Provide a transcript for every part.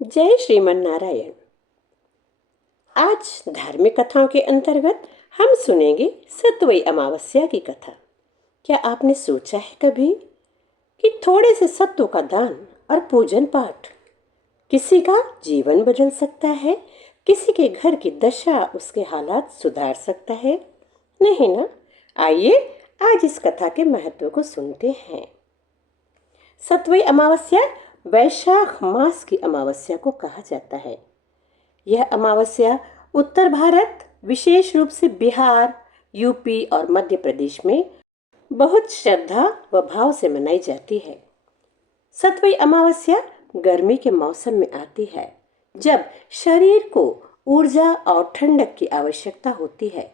जय श्रीमन नारायण। आज धार्मिक कथाओं के अंतर्गत हम सुनेंगे सतवई अमावस्या की कथा। क्या आपने सोचा है कभी कि थोड़े से सत्तू का दान और पूजन पाठ किसी का जीवन बदल सकता है, किसी के घर की दशा, उसके हालात सुधार सकता है? नहीं ना। आइए आज इस कथा के महत्व को सुनते हैं। सतवई अमावस्या वैशाख मास की अमावस्या को कहा जाता है। यह अमावस्या उत्तर भारत, विशेष रूप से बिहार, यूपी और मध्य प्रदेश में बहुत श्रद्धा व भाव से मनाई जाती है। सतवई अमावस्या गर्मी के मौसम में आती है, जब शरीर को ऊर्जा और ठंडक की आवश्यकता होती है।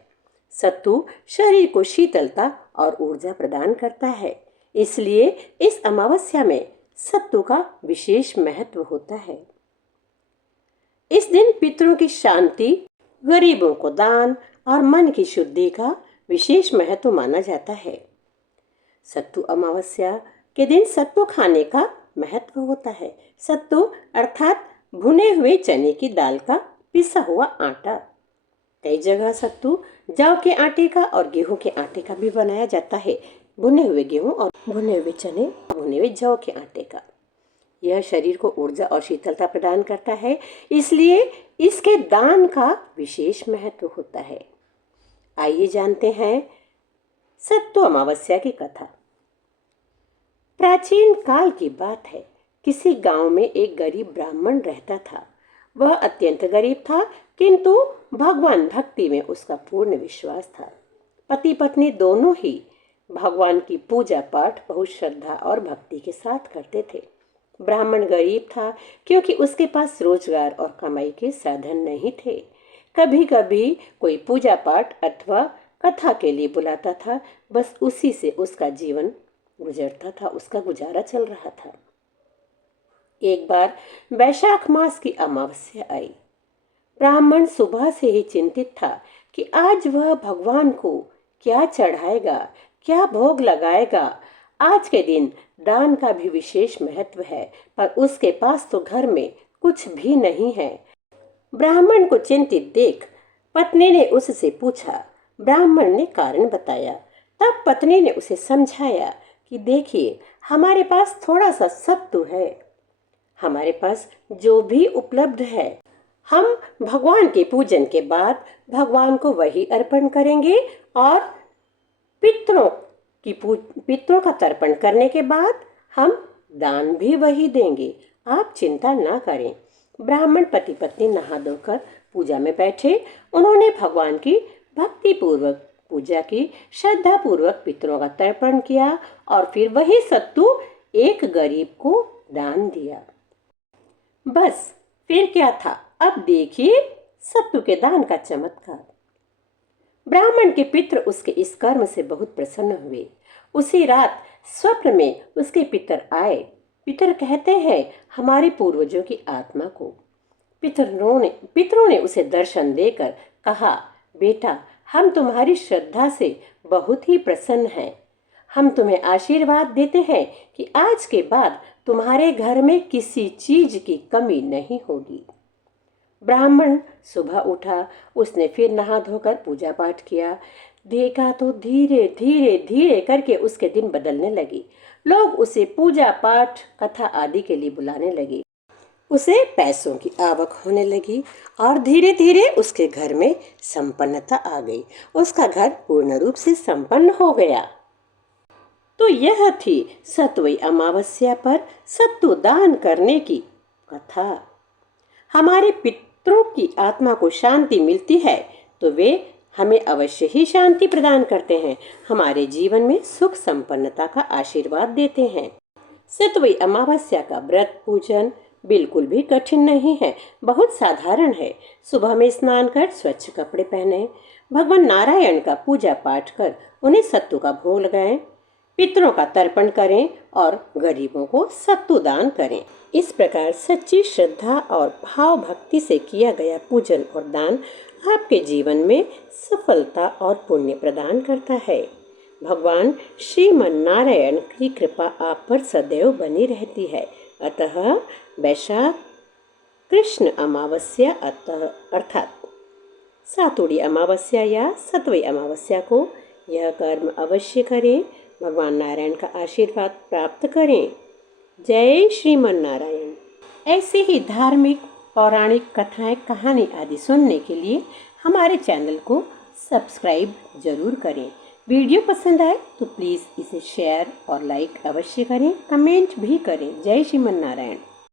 सत्तू शरीर को शीतलता और ऊर्जा प्रदान करता है, इसलिए इस अमावस्या में सत्तू का विशेष महत्व होता है। इस दिन पितरों की शांति, गरीबों को दान और मन की शुद्धि का विशेष महत्व माना जाता है। सत्तू अमावस्या के दिन सत्तू खाने का महत्व होता है। सत्तू अर्थात भुने हुए चने की दाल का पिसा हुआ आटा। कई जगह सत्तू जौ के आटे का और गेहूं के आटे का भी बनाया जाता है। भुने हुए गेहूं और भुने हुए चने, भुने हुए जौ के आटे का। यह शरीर को ऊर्जा और शीतलता प्रदान करता है, इसलिए इसके दान का विशेष महत्व होता है। आइए जानते हैं सत्तू अमावस्या की कथा। प्राचीन काल की बात है। किसी गांव में एक गरीब ब्राह्मण रहता था। वह अत्यंत गरीब था, किंतु भगवान भक्ति में उसका पूर्ण विश्वास था। पति पत्नी दोनों ही भगवान की पूजा पाठ बहुत श्रद्धा और भक्ति के साथ करते थे। ब्राह्मण गरीब था क्योंकि उसके पास रोजगार और कमाई के साधन नहीं थे। कभी कभी कोई पूजा पाठ अथवा कथा के लिए बुलाता था, बस उसी से उसका जीवन गुजरता था, उसका गुजारा चल रहा था। एक बार वैशाख मास की अमावस्या आई। ब्राह्मण सुबह से ही चिंतित था कि आज वह भगवान को क्या चढ़ाएगा, क्या भोग लगाएगा। आज के दिन दान का भी विशेष महत्व है, पर उसके पास तो घर में कुछ भी नहीं है। ब्राह्मण को चिंतित देख पत्नी ने उससे पूछा। ब्राह्मण ने कारण बताया। तब पत्नी ने उसे समझाया कि देखिए, हमारे पास थोड़ा सा सत्तू है, हमारे पास जो भी उपलब्ध है, हम भगवान के पूजन के बाद भगवान को वही अर्पण करेंगे और पितरों पितरों का तर्पण करने के बाद हम दान भी वही देंगे। आप चिंता ना करें। ब्राह्मण पति पत्नी नहा धोकर पूजा में बैठे। उन्होंने भगवान की भक्ति पूर्वक पूजा की, श्रद्धा पूर्वक पितरों का तर्पण किया और फिर वही सत्तू एक गरीब को दान दिया। बस फिर क्या था, अब देखिए सत्तू के दान का चमत्कार। ब्राह्मण के पितर उसके इस कर्म से बहुत प्रसन्न हुए। उसी रात स्वप्न में उसके पितर आए। पितर कहते हैं हमारे पूर्वजों की आत्मा को। पितरों ने उसे दर्शन देकर कहा, बेटा, हम तुम्हारी श्रद्धा से बहुत ही प्रसन्न हैं। हम तुम्हें आशीर्वाद देते हैं कि आज के बाद तुम्हारे घर में किसी चीज की कमी नहीं होगी। ब्राह्मण सुबह उठा। उसने फिर नहा धोकर पूजा पाठ किया। देखा तो धीरे धीरे धीरे करके उसके दिन बदलने लगी। लोग उसे पूजा पाठ, कथा आदि के लिए बुलाने लगे। उसे पैसों की आवक होने लगी और धीरे धीरे उसके घर में संपन्नता आ गई। उसका घर पूर्ण रूप से संपन्न हो गया। तो यह थी सतवई अमावस्या पर सत्तू दान करने की कथा। हमारे पितरों की आत्मा को शांति मिलती है तो वे हमें अवश्य ही शांति प्रदान करते हैं, हमारे जीवन में सुख संपन्नता का आशीर्वाद देते हैं। सतवई अमावस्या का व्रत पूजन बिल्कुल भी कठिन नहीं है, बहुत साधारण है। सुबह में स्नान कर स्वच्छ कपड़े पहने, भगवान नारायण का पूजा पाठ कर उन्हें सत्तू का भोग लगाएं, पितरों का तर्पण करें और गरीबों को सत्तू दान करें। इस प्रकार सच्ची श्रद्धा और भाव भक्ति से किया गया पूजन और दान आपके जीवन में सफलता और पुण्य प्रदान करता है। भगवान श्रीमन नारायण की कृपा आप पर सदैव बनी रहती है। अतः वैशाख कृष्ण अमावस्या अर्थात सातुड़ी अमावस्या या सतवी अमावस्या को यह कर्म अवश्य करें। भगवान नारायण का आशीर्वाद प्राप्त करें। जय श्रीमन नारायण। ऐसे ही धार्मिक, पौराणिक कथाएं, कहानी आदि सुनने के लिए हमारे चैनल को सब्सक्राइब जरूर करें। वीडियो पसंद आए तो प्लीज़ इसे शेयर और लाइक अवश्य करें, कमेंट भी करें। जय श्रीमन नारायण।